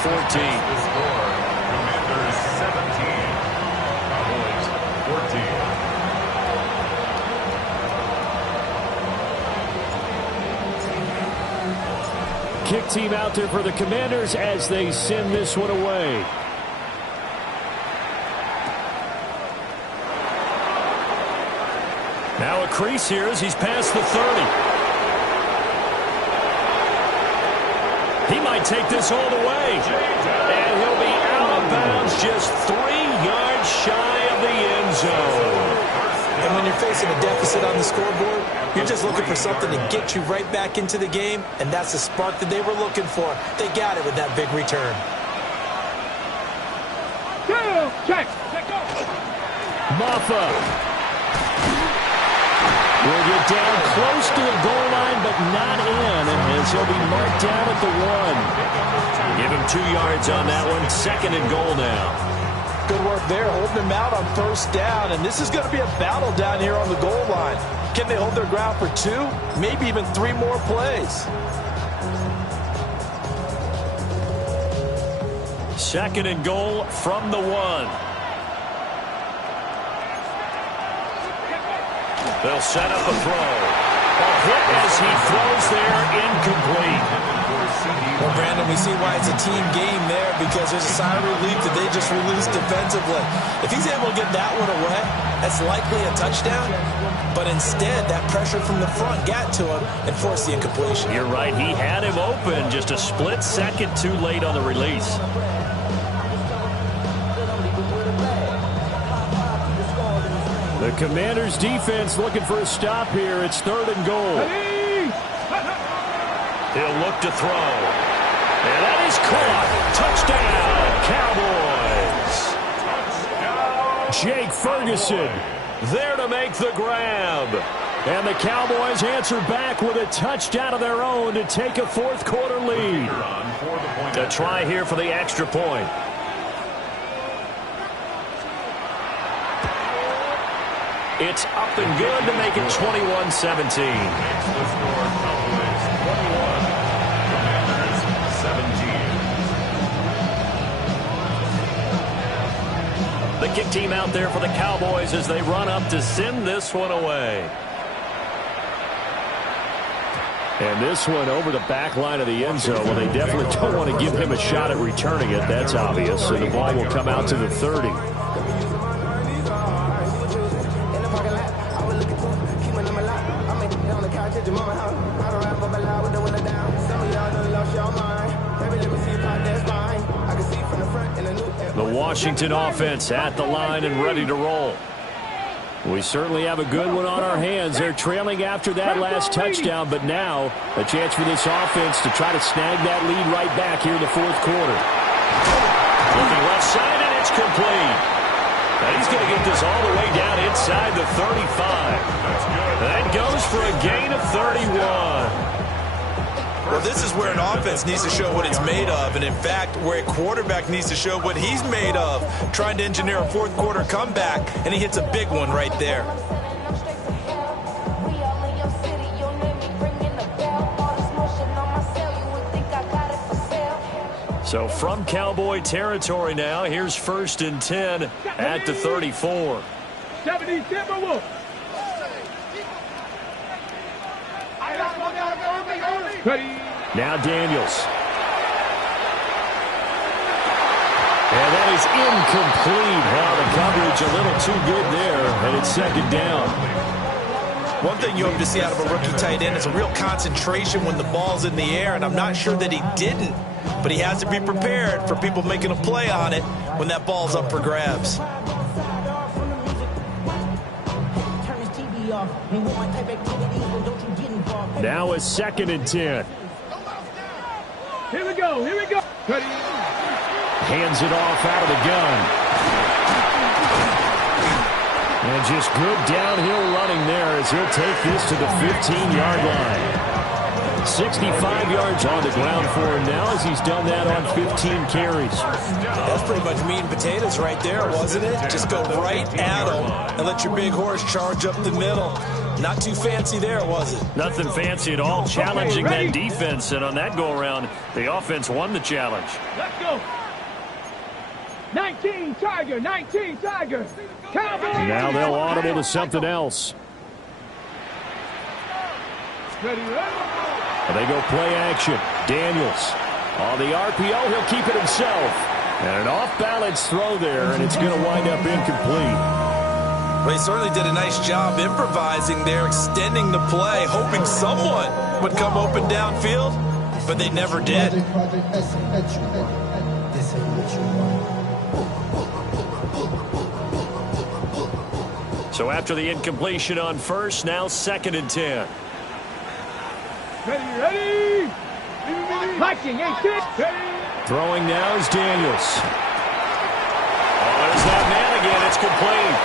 The score, Commanders 17, Cowboys 14. Kick team out there for the Commanders as they send this one away. Now a crease here as he's past the 30. He might take this all the way. And he'll be out of bounds just 3 yards shy of the end zone. And when you're facing a deficit on the scoreboard, you're just looking for something to get you right back into the game, and that's the spark that they were looking for. They got it with that big return. Check. Check go. Maffa will get down close to the goal line, but not in, as he'll be marked down at the 1. Give him 2 yards on that one. 2nd and goal now. Good work there, holding them out on 1st down, and this is going to be a battle down here on the goal line. Can they hold their ground for 2, maybe even 3 more plays? 2nd and goal from the 1. They'll set up a throw. A hit as he throws there, incomplete. Well, Brandon, we see why it's a team game there, because there's a sigh of relief that they just released defensively. If he's able to get that one away, that's likely a touchdown. But instead, that pressure from the front got to him and forced the incompletion. You're right. He had him open, just a split second too late on the release. The Commanders' defense looking for a stop here. It's 3rd and goal. He'll look to throw. And that is caught. Touchdown, Cowboys. Jake Ferguson there to make the grab. And the Cowboys answer back with a touchdown of their own to take a 4th quarter lead. A try here for the extra point. It's up and good to make it 21-17. The kick team out there for the Cowboys as they run up to send this one away. And this one over the back line of the end zone. Well, they definitely don't want to give him a shot at returning it. That's obvious. So the ball will come out to the 30. The Washington offense at the line and ready to roll. We certainly have a good one on our hands. They're trailing after that last touchdown, but now a chance for this offense to try to snag that lead right back here in the 4th quarter. Looking left side, and it's complete. Now he's going to get this all the way down inside the 35. That goes for a gain of 31. Well, this is where an offense needs to show what it's made of, and in fact, where a quarterback needs to show what he's made of, trying to engineer a 4th quarter comeback, and he hits a big one right there. So from Cowboy territory now, here's 1st and 10 at the 34. 70 Timberwolves. Now Daniels. And that is incomplete. Well, the coverage a little too good there, and it's 2nd down. One thing you hope to see out of a rookie tight end is a real concentration when the ball's in the air, and I'm not sure that he didn't, but he has to be prepared for people making a play on it when that ball's up for grabs. Now a 2nd and 10. Here we go. Here we go. Hands it off out of the gun. And just good downhill running there as he'll take this to the 15-yard line. 65 yards on the ground for him now as he's done that on 15 carries. That's pretty much meat and potatoes right there, wasn't it? Just go right at him and let your big horse charge up the middle. Not too fancy there, was it? Nothing fancy at all. Challenging that defense, and on that go-around, the offense won the challenge. Let's go. 19 Tiger, 19 Tiger. Cowboys. Now they'll audible to something else. Ready. They go play action. Daniels on the RPO. He'll keep it himself. And an off-balance throw there, and it's going to wind up incomplete. Well, he certainly did a nice job improvising there, extending the play, hoping someone would come open downfield, but they never did. So after the incompletion on 1st, now 2nd and 10. Ready. Viking, 8-6. Throwing now is Daniels. There's that man again. It's complete.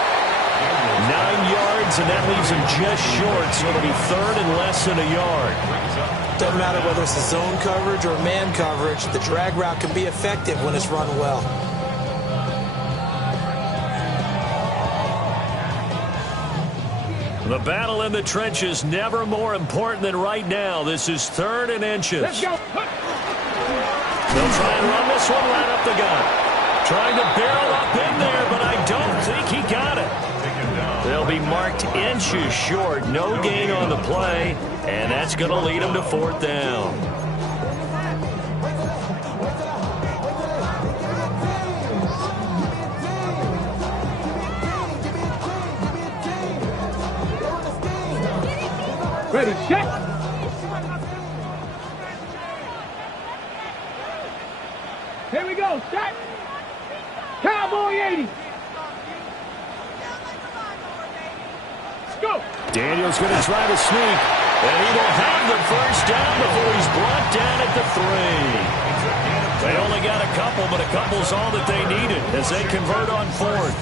9 yards, and that leaves him just short, so it'll be third and less than a yard. Doesn't matter whether it's a zone coverage or man coverage, the drag route can be effective when it's run well. The battle in the trenches never more important than right now. This is third and inches. Let's go. They'll try and run this one right up the gut. Trying to barrel up in there, but I don't think he got it. They'll be marked inches short. No gain on the play, and that's going to lead them to fourth down. Ready, set. Here we go, set. Cowboy 80. Let's go. Daniels going to try to sneak, and he will have the first down before he's brought down at the 3. They only got a couple, but a couple's all that they needed as they convert on fourth.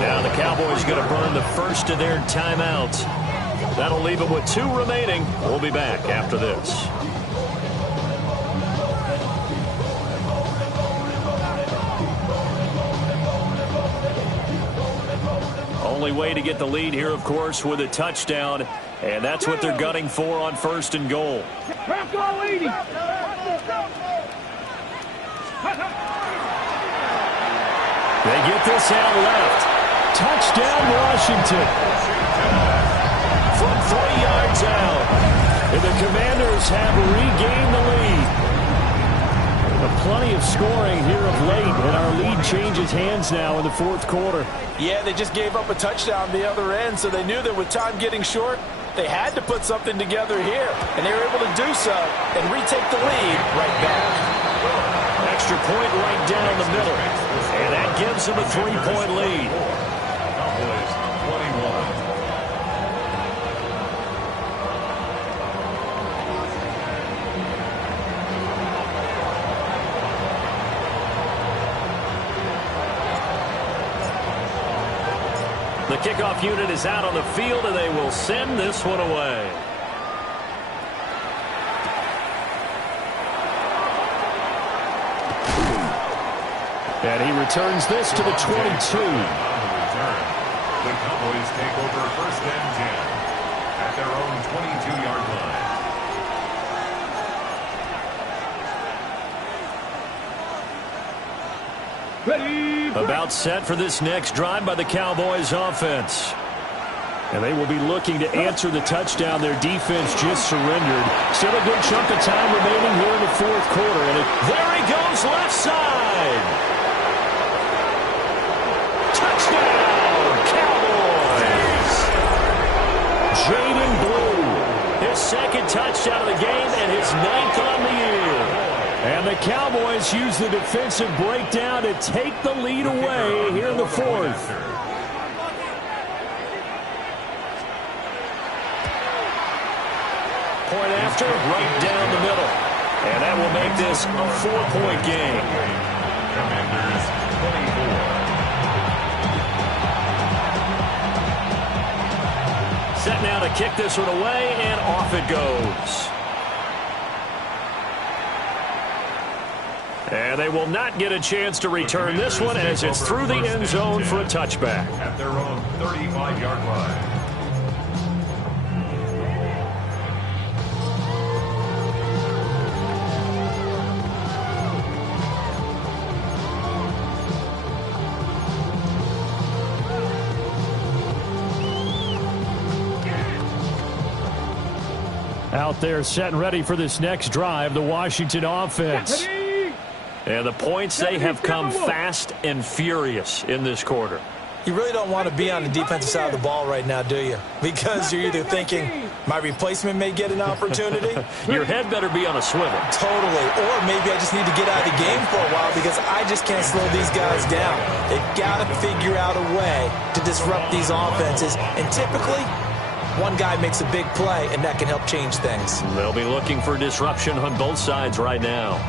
Now the Cowboys going to burn the first of their timeouts. That'll leave them with 2 remaining. We'll be back after this. Only way to get the lead here, of course, with a touchdown, and that's what they're gunning for on first and goal. Bronco 80. They get this out left. Touchdown, Washington. From 3 yards out. And the Commanders have regained the lead. Plenty of scoring here of late, and our lead changes hands now in the fourth quarter. Yeah, they just gave up a touchdown the other end, so they knew that with time getting short, they had to put something together here, and they were able to do so and retake the lead right back. Extra point right down the middle, and that gives them a 3-point lead. Cowboys 21. The kickoff unit is out on the field, and they will send this one away. And he returns this to the 22. The Cowboys take over first and 10 at their own 22-yard line. Ready. About set for this next drive by the Cowboys offense. And they will be looking to answer the touchdown their defense just surrendered. Still a good chunk of time remaining here in the fourth quarter. And there he goes, left side. Touchdown, Cowboys. Jaden Blue, his second touchdown of the game and his 9th on the year. And the Cowboys use the defensive breakdown to take the lead away here in the fourth. Point after, right down the middle. And that will make this a 4-point game. Commanders 24. Set now to kick this one away, and off it goes. And they will not get a chance to return this one as it's through the end zone for a touchback. At their own 35-yard line. Out there set and ready for this next drive, the Washington offense. And the points, they have come fast and furious in this quarter. You really don't want to be on the defensive side of the ball right now, do you? Because you're either thinking, my replacement may get an opportunity. Your head better be on a swivel. Totally. Or maybe I just need to get out of the game for a while because I just can't slow these guys down. They've got to figure out a way to disrupt these offenses. And typically, one guy makes a big play, and that can help change things. They'll be looking for disruption on both sides right now.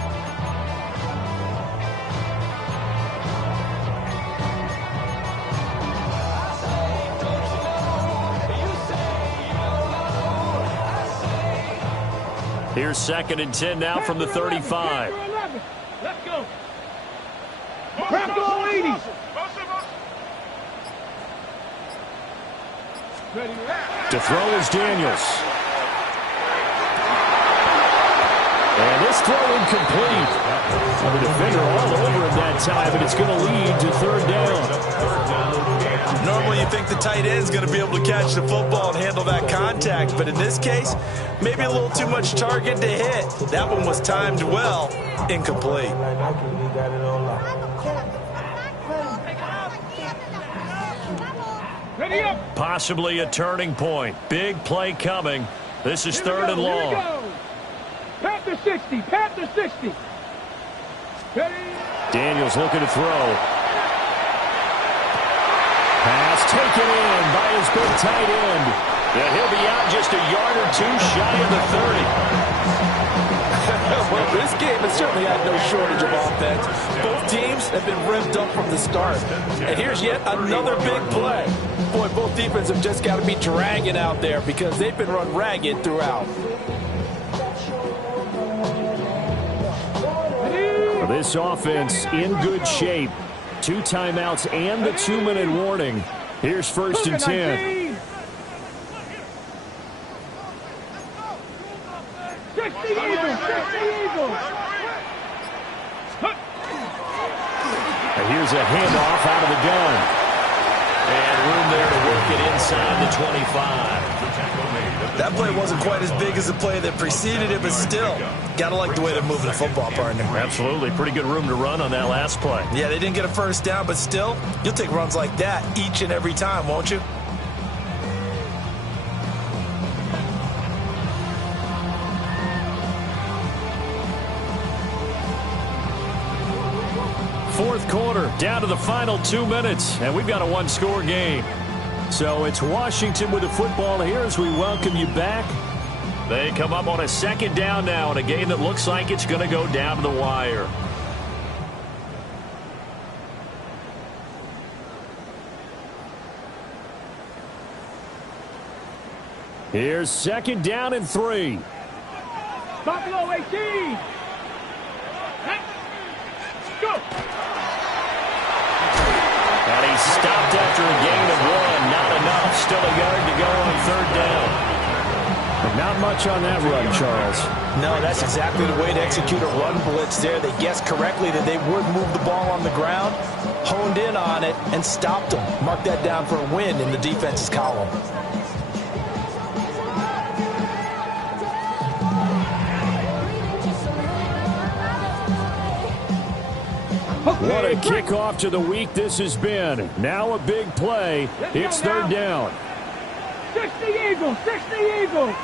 Here's 2nd and 10 now from the 35. Let's go. Crack all 80. To throw is Daniels. And this throw incomplete. The defender all over him that time, and it's going to lead to 3rd down. Normally you think the tight end's going to be able to catch the football and handle that contact, but in this case, maybe a little too much target to hit. That one was timed well, incomplete. Ready up. Possibly a turning point. Big play coming. This is 3rd and long. Panther 60. Panther 60. Ready. Daniels looking to throw. Pass taken in by his big tight end. Yeah, he'll be out just a yard or 2 shy of the 30. Well, this game has certainly had no shortage of offense. Both teams have been revved up from the start. And here's yet another big play. Boy, both defenses have just got to be dragging out there because they've been run ragged throughout. This offense in good shape. 2 timeouts and the 2-minute warning. Here's 1st and 10. 60 Eagles. 60 Eagles. And here's a handoff out of the gun. And room there to work it inside the 25. That play wasn't quite as big as the play that preceded it, but still, got to like the way they're moving the football, partner. Absolutely. Pretty good room to run on that last play. Yeah, they didn't get a 1st down, but still, you'll take runs like that each and every time, won't you? Fourth quarter, down to the final 2 minutes, and we've got a 1-score game. So it's Washington with the football here as we welcome you back. They come up on a 2nd down now in a game that looks like it's going to go down to the wire. Here's 2nd down and 3. Buffalo 18. Go. And he's stopped after a gain of 1. Not enough. Still a yard to go on 3rd down. But not much on that run, Charles. No, that's exactly the way to execute a run blitz there. They guessed correctly that they would move the ball on the ground, honed in on it, and stopped them. Mark that down for a win in the defense's column. What a kickoff to the week this has been. Now a big play. It's 3rd down. 60 Eagles. 60 Eagles.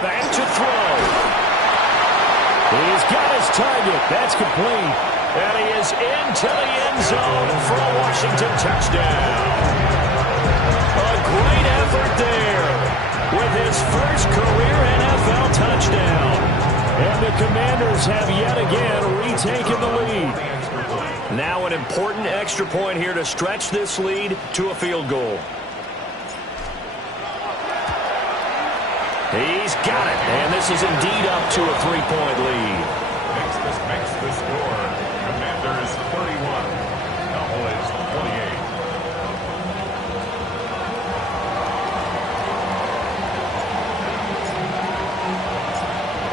Back to throw. He's got his target. That's complete. And he is into the end zone for a Washington touchdown. A great effort there with his first career NFL touchdown. And the Commanders have yet again retaken the lead. Now an important extra point here to stretch this lead to a field goal. He's got it, and this is indeed up to a 3-point lead. Makes the score. Commanders 31, Cowboys 28.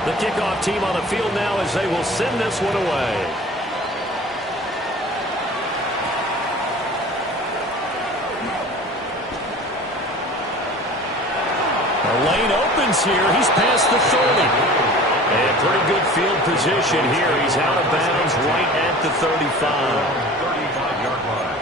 The kickoff team on the field now as they will send this one away. The lane opens here. He's past the 30. And pretty good field position here. He's out of bounds right at the 35. 35-yard line.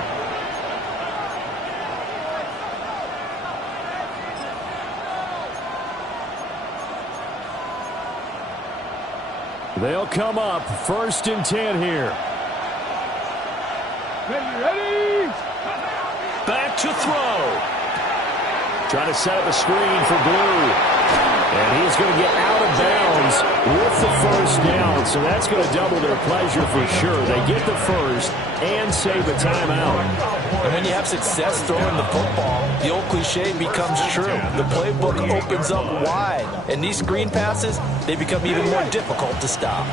They'll come up 1st and 10 here. Ready. Back to throw. Trying to set up a screen for Blue. And he's going to get out of bounds with the first down. So that's going to double their pleasure for sure. They get the first and save a timeout. And when you have success throwing the football, the old cliche becomes true. The playbook opens up wide. And these screen passes, they become even more difficult to stop.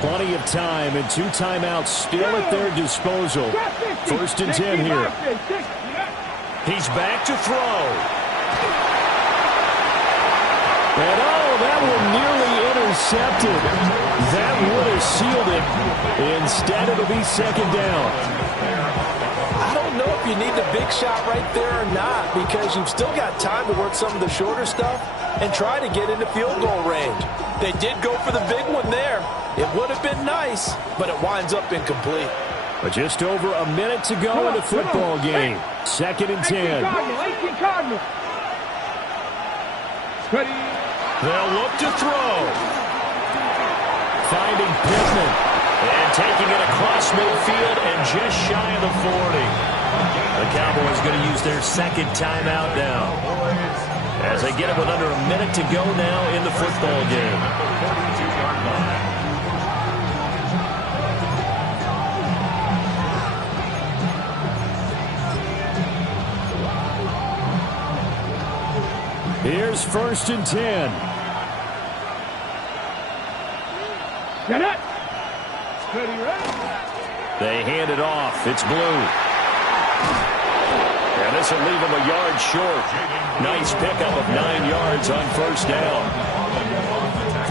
Plenty of time and 2 timeouts still at their disposal. First and 10 here. He's back to throw. And that one nearly intercepted. That would have sealed it. Instead, it'll be second down. I don't know if you need the big shot right there or not, because you've still got time to work some of the shorter stuff and try to get into field goal range. They did go for the big one there. It would have been nice, but it winds up incomplete. But just over a minute to go in the football game. Second and 10. Cardinal. Ready. They'll look to throw. Finding Pittman. And taking it across midfield and just shy of the 40. The Cowboys going to use their second timeout now, as they get it with under a minute to go now in the football game. Here's first and 10. Get it. Ready, ready. They hand it off. It's Blue. And this will leave him a yard short. Nice pickup of 9 yards on first down.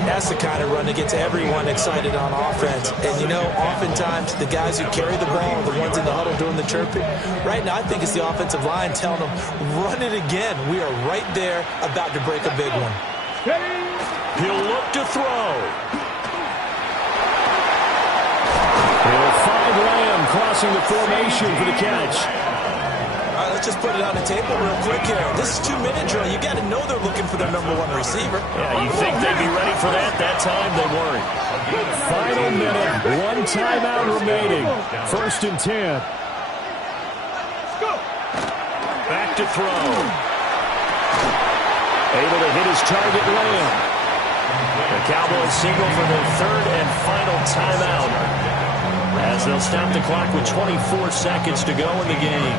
That's the kind of run that gets everyone excited on offense. And, you know, oftentimes the guys who carry the ball are the ones in the huddle doing the chirping. Right now, I think it's the offensive line telling them, run it again. We are right there about to break a big one. He'll look to throw. He'll find Lamb crossing the formation for the catch. All right, let's just put it on the table real quick here. This is 2-minute drill. You got to know they're looking for their #1 receiver. Yeah, you think they'd be ready for that? That time they weren't. Final minute, 1 timeout remaining. First and 10. Back to throw. Able to hit his target, Lamb. The Cowboys signal for their third and final timeout, as they'll stop the clock with 24 seconds to go in the game.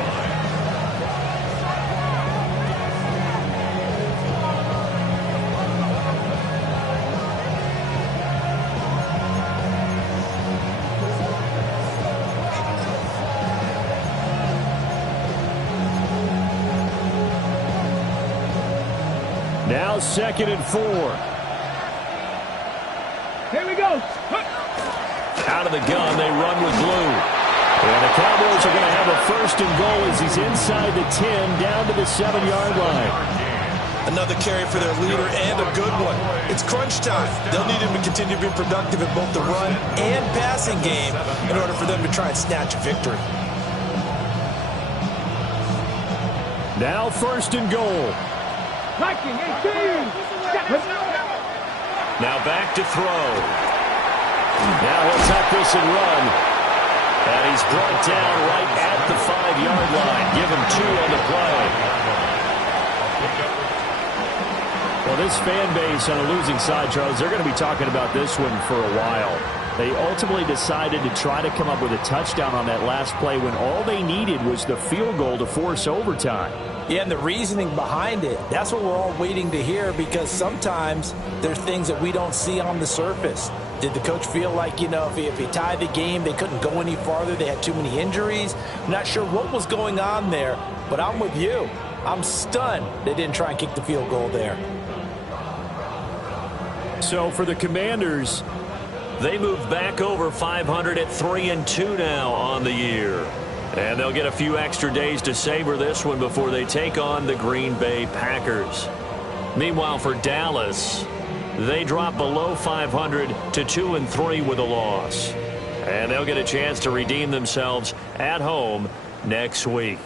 Now second and 4. Here we go. Out of the gun, they run with Blue. And the Cowboys are going to have a first and goal as he's inside the 10, down to the 7-yard line. Another carry for their leader and a good one. It's crunch time. They'll need him to continue to be productive in both the run and passing game in order for them to try and snatch a victory. Now first and goal. Now back to throw. Now he'll tuck this and run. And he's brought down right at the 5-yard line. Give him 2 on the play. Well, this fan base on a losing side, Charles, they're going to be talking about this one for a while. They ultimately decided to try to come up with a touchdown on that last play when all they needed was the field goal to force overtime. Yeah, and the reasoning behind it, that's what we're all waiting to hear, because sometimes there's things that we don't see on the surface. Did the coach feel like, you know, if he tied the game, they couldn't go any farther, they had too many injuries? I'm not sure what was going on there, but I'm with you. I'm stunned they didn't try and kick the field goal there. So for the Commanders, they move back over 500 at 3-2 now on the year. And they'll get a few extra days to savor this one before they take on the Green Bay Packers. Meanwhile, for Dallas, they drop below 500 to 2-3 with a loss. And they'll get a chance to redeem themselves at home next week.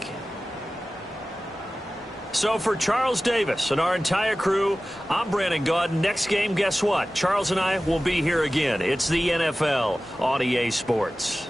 So for Charles Davis and our entire crew, I'm Brandon Gaudin. Next game, guess what? Charles and I will be here again. It's the NFL on EA Sports.